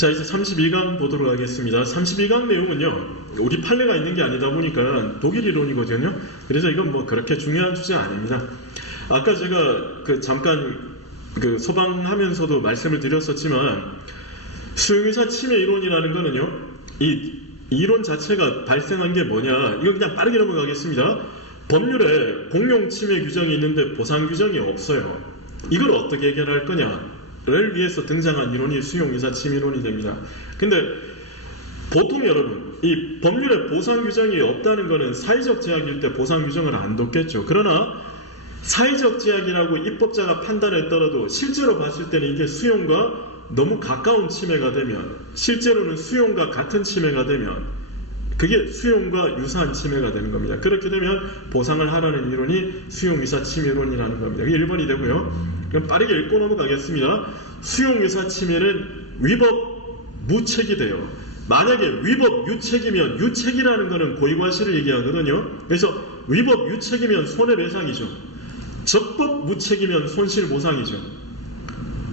자, 이제 32강 보도록 하겠습니다. 32강 내용은요, 우리 판례가 있는 게 아니다 보니까 독일 이론이거든요. 그래서 이건 뭐 그렇게 중요한 주제 아닙니다. 아까 제가 잠깐 소방하면서도 말씀을 드렸었지만, 수용의사 침해 이론이라는 거는요, 이 이론 자체가 발생한 게 뭐냐, 이거 그냥 빠르게 넘어가겠습니다. 법률에 공용 침해 규정이 있는데 보상 규정이 없어요. 이걸 어떻게 해결할 거냐를 위해서 등장한 이론이 수용의사 침해 이론이 됩니다. 근데 보통 여러분, 이 법률에 보상 규정이 없다는 거는 사회적 제약일 때 보상 규정을 안 뒀겠죠. 그러나 사회적 제약이라고 입법자가 판단했더라도 실제로 봤을 때는 이게 수용과 너무 가까운 침해가 되면, 실제로는 수용과 같은 침해가 되면 그게 수용과 유사한 침해가 되는 겁니다. 그렇게 되면 보상을 하라는 이론이 수용의사 침해 이론이라는 겁니다. 이게 1번이 되고요. 그럼 빠르게 읽고 넘어가겠습니다. 수용의사 침해는 위법 무책이 돼요. 만약에 위법 유책이면, 유책이라는 것은 고의과실을 얘기하거든요. 그래서 위법 유책이면 손해배상이죠. 적법 무책이면 손실보상이죠.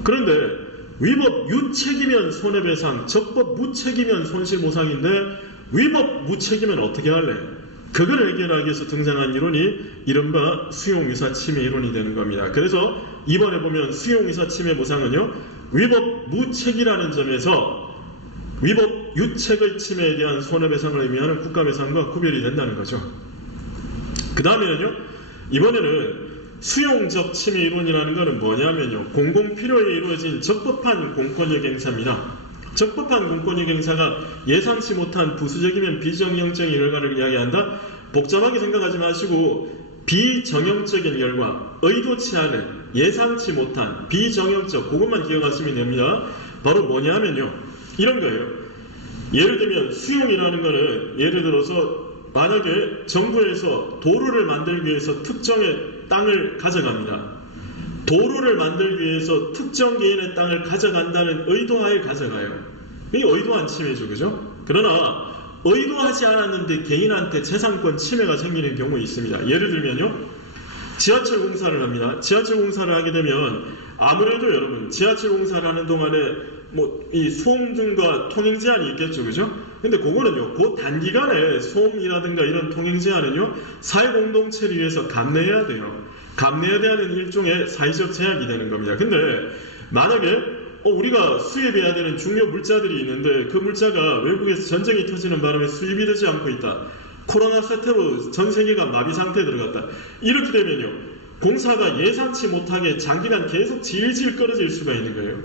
그런데 위법 유책이면 손해배상, 적법 무책이면 손실보상인데 위법 무책이면 어떻게 할래? 그걸 해결하기 위해서 등장한 이론이 이른바 수용의사 침해 이론이 되는 겁니다. 그래서 이번에 보면 수용의사 침해 보상은요, 위법 무책이라는 점에서 위법 유책의 침해에 대한 손해배상을 의미하는 국가배상과 구별이 된다는 거죠. 그 다음에는요, 이번에는 수용적 침해 이론이라는 것은 뭐냐면요, 공공필요에 이루어진 적법한 공권력 행사입니다. 적법한 공권력 행사가 예상치 못한 부수적이면 비정형적인 결과를 이야기한다. 복잡하게 생각하지 마시고 비정형적인 결과, 의도치 않은, 예상치 못한, 비정형적, 그것만 기억하시면 됩니다. 바로 뭐냐면요, 이런 거예요. 예를 들면 수용이라는 거는, 예를 들어서 만약에 정부에서 도로를 만들기 위해서 특정의 땅을 가져갑니다. 도로를 만들기 위해서 특정 개인의 땅을 가져간다는 의도하에 가져가요. 이게 의도한 침해죠, 그죠? 그러나 의도하지 않았는데 개인한테 재산권 침해가 생기는 경우 있습니다. 예를 들면요, 지하철 공사를 합니다. 지하철 공사를 하게 되면 아무래도 여러분, 지하철 공사를 하는 동안에 이 소음 등과 통행 제한이 있겠죠, 그죠? 근데 그거는요, 그 단기간에 소음이라든가 이런 통행 제한은요, 사회 공동체를 위해서 감내해야 돼요. 감내해야 되는 일종의 사회적 제약이 되는 겁니다. 근데 만약에 우리가 수입해야 되는 중요 물자들이 있는데 그 물자가 외국에서 전쟁이 터지는 바람에 수입이 되지 않고 있다. 코로나 사태로 전 세계가 마비 상태에 들어갔다. 이렇게 되면요, 공사가 예상치 못하게 장기간 계속 질질 끌어질 수가 있는 거예요.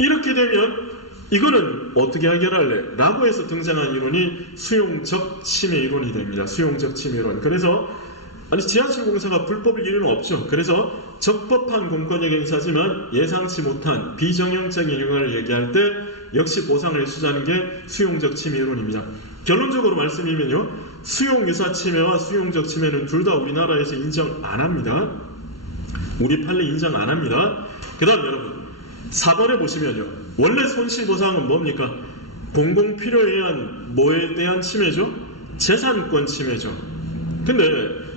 이렇게 되면 이거는 어떻게 해결할래? 라고 해서 등장한 이론이 수용적 침해 이론이 됩니다. 수용적 침해 이론. 그래서 지하철 공사가 불법일 일은 없죠. 그래서 적법한 공권력 행사지만 예상치 못한 비정형적인 결과를 얘기할 때 역시 보상을 해주자는 게 수용적 침해 이론입니다. 결론적으로 말씀이면요, 수용유사 침해와 수용적 침해는 둘 다 우리나라에서 인정 안 합니다. 우리 판례 인정 안 합니다. 그 다음 여러분, 4번에 보시면요, 원래 손실보상은 뭡니까? 공공필요에 의한 뭐에 대한 침해죠? 재산권 침해죠. 근데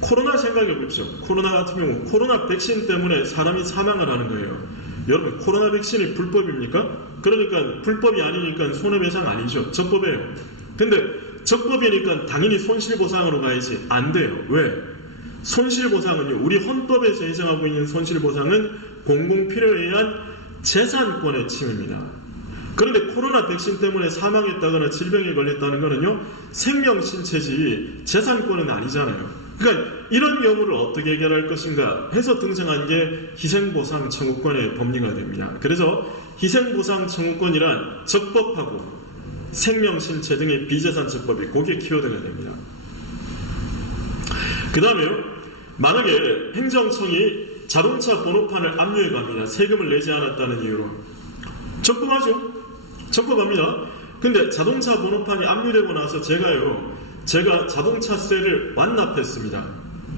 코로나 생각해보십시오. 코로나 같은 경우 코로나 백신 때문에 사람이 사망을 하는 거예요. 여러분, 코로나 백신이 불법입니까? 그러니까 불법이 아니니까 손해배상 아니죠. 적법이에요. 근데 적법이니까 당연히 손실보상으로 가야지. 안 돼요. 왜? 손실보상은요, 우리 헌법에서 예정하고 있는 손실보상은 공공필요에 의한 재산권의 침해입니다. 그런데 코로나 백신 때문에 사망했다거나 질병에 걸렸다는 거는요, 생명신체지 재산권은 아니잖아요. 그러니까 이런 경우를 어떻게 해결할 것인가 해서 등장한 게 희생보상 청구권의 법리가 됩니다. 그래서 희생보상 청구권이란 적법하고 생명신체 등의 비재산적법이 그게 키워드가 됩니다. 그 다음에요, 만약에 행정청이 자동차 번호판을 압류해 갑니다. 세금을 내지 않았다는 이유로. 적법하죠? 적법합니다. 근데 자동차 번호판이 압류되고 나서 제가 자동차세를 완납했습니다.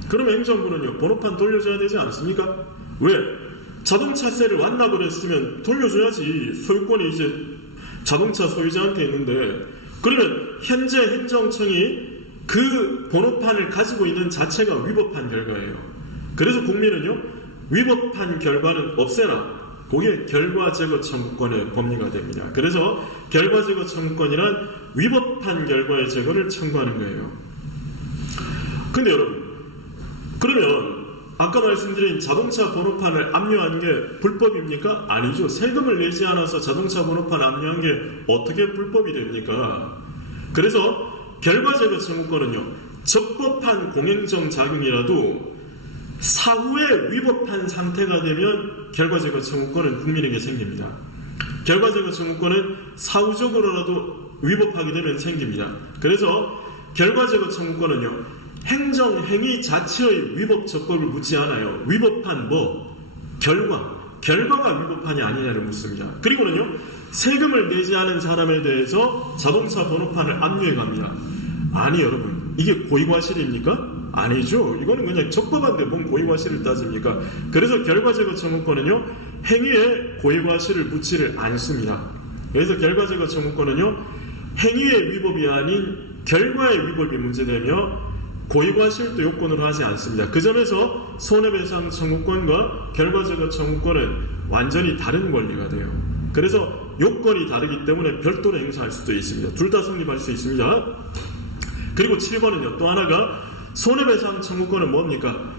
그러면 행정부는요, 번호판 돌려줘야 되지 않습니까? 왜? 자동차세를 완납을 했으면 돌려줘야지. 소유권이 이제 자동차 소유자한테 있는데, 그러면 현재 행정청이 그 번호판을 가지고 있는 자체가 위법한 결과예요. 그래서 국민은요, 위법한 결과는 없애라. 그게 결과제거 청구권의 법리가 됩니다. 그래서 결과제거 청구권이란 위법한 결과의 제거를 청구하는 거예요. 근데 여러분, 그러면 아까 말씀드린 자동차 번호판을 압류한 게 불법입니까? 아니죠. 세금을 내지 않아서 자동차 번호판 압류한 게 어떻게 불법이 됩니까? 그래서 결과제거 청구권은요, 적법한 공행정 작용이라도 사후에 위법한 상태가 되면 결과제거 청구권은 국민에게 생깁니다. 결과제거 청구권은 사후적으로라도 위법하게 되면 생깁니다. 그래서 결과제거 청구권은요, 행정행위 자체의 위법 적법을 묻지 않아요. 위법한 결과가 위법하냐 아니냐를 묻습니다. 그리고는요, 세금을 내지 않은 사람에 대해서 자동차 번호판을 압류해 갑니다. 아니 여러분, 이게 고의과실입니까? 아니죠. 이거는 그냥 적법한데 뭔 고의과실을 따집니까? 그래서 결과제거 청구권은요, 행위에 고의과실을 묻지를 않습니다. 그래서 결과제거 청구권은요, 행위의 위법이 아닌 결과의 위법이 문제되며 고의과실도 요건으로 하지 않습니다. 그 점에서 손해배상 청구권과 결과제거 청구권은 완전히 다른 권리가 돼요. 그래서 요건이 다르기 때문에 별도로 행사할 수도 있습니다. 둘 다 성립할 수 있습니다. 그리고 7번은요, 또 하나가 손해배상 청구권은 뭡니까?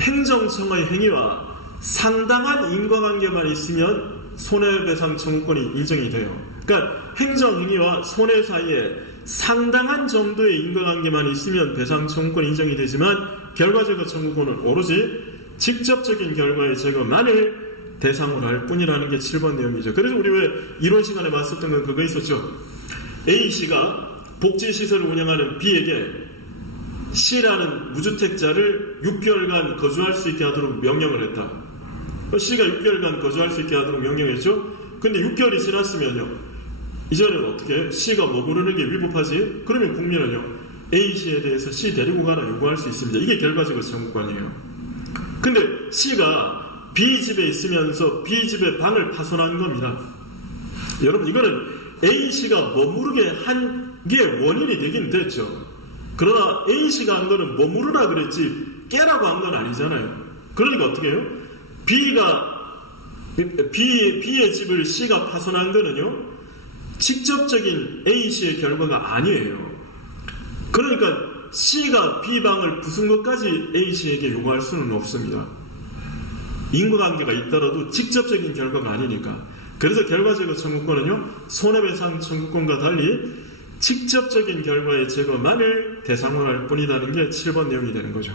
행정청의 행위와 상당한 인과관계만 있으면 손해배상 청구권이 인정이 돼요. 그러니까 행정행위와 손해 사이에 상당한 정도의 인과관계만 있으면 배상 청구권이 인정이 되지만 결과제거 청구권은 오로지 직접적인 결과의 제거만을 대상으로 할 뿐이라는 게 7번 내용이죠. 그래서 우리 왜 이론 시간에 봤었던 건 그거 있었죠. A씨가 복지시설을 운영하는 B에게 C라는 무주택자를 6개월간 거주할 수 있게 하도록 명령을 했다. C가 6개월간 거주할 수 있게 하도록 명령했죠. 근데 6개월이 지났으면요, 이제는 어떻게 C가 뭐 고르는 게 위법하지? 그러면 국민은요, A씨에 대해서 C 데리고 가라 요구할 수 있습니다. 이게 결과제거 청구권이에요. 근데 C가 B 집에 있으면서 B 집의 방을 파손한 겁니다. 여러분, 이거는 A씨가 머무르게 한 게 원인이 되긴 됐죠. 그러나 A씨가 한 거는 머무르라 그랬지 깨라고 한 건 아니잖아요. 그러니까 어떻게 해요? B의 집을 C가 파손한 거는요, 직접적인 A씨의 결과가 아니에요. 그러니까 C가 B방을 부순 것까지 A씨에게 요구할 수는 없습니다. 인과관계가 있더라도 직접적인 결과가 아니니까. 그래서 결과제거 청구권은요, 손해배상 청구권과 달리 직접적인 결과의 제거만을 대상으로 할 뿐이라는 게 7번 내용이 되는 거죠.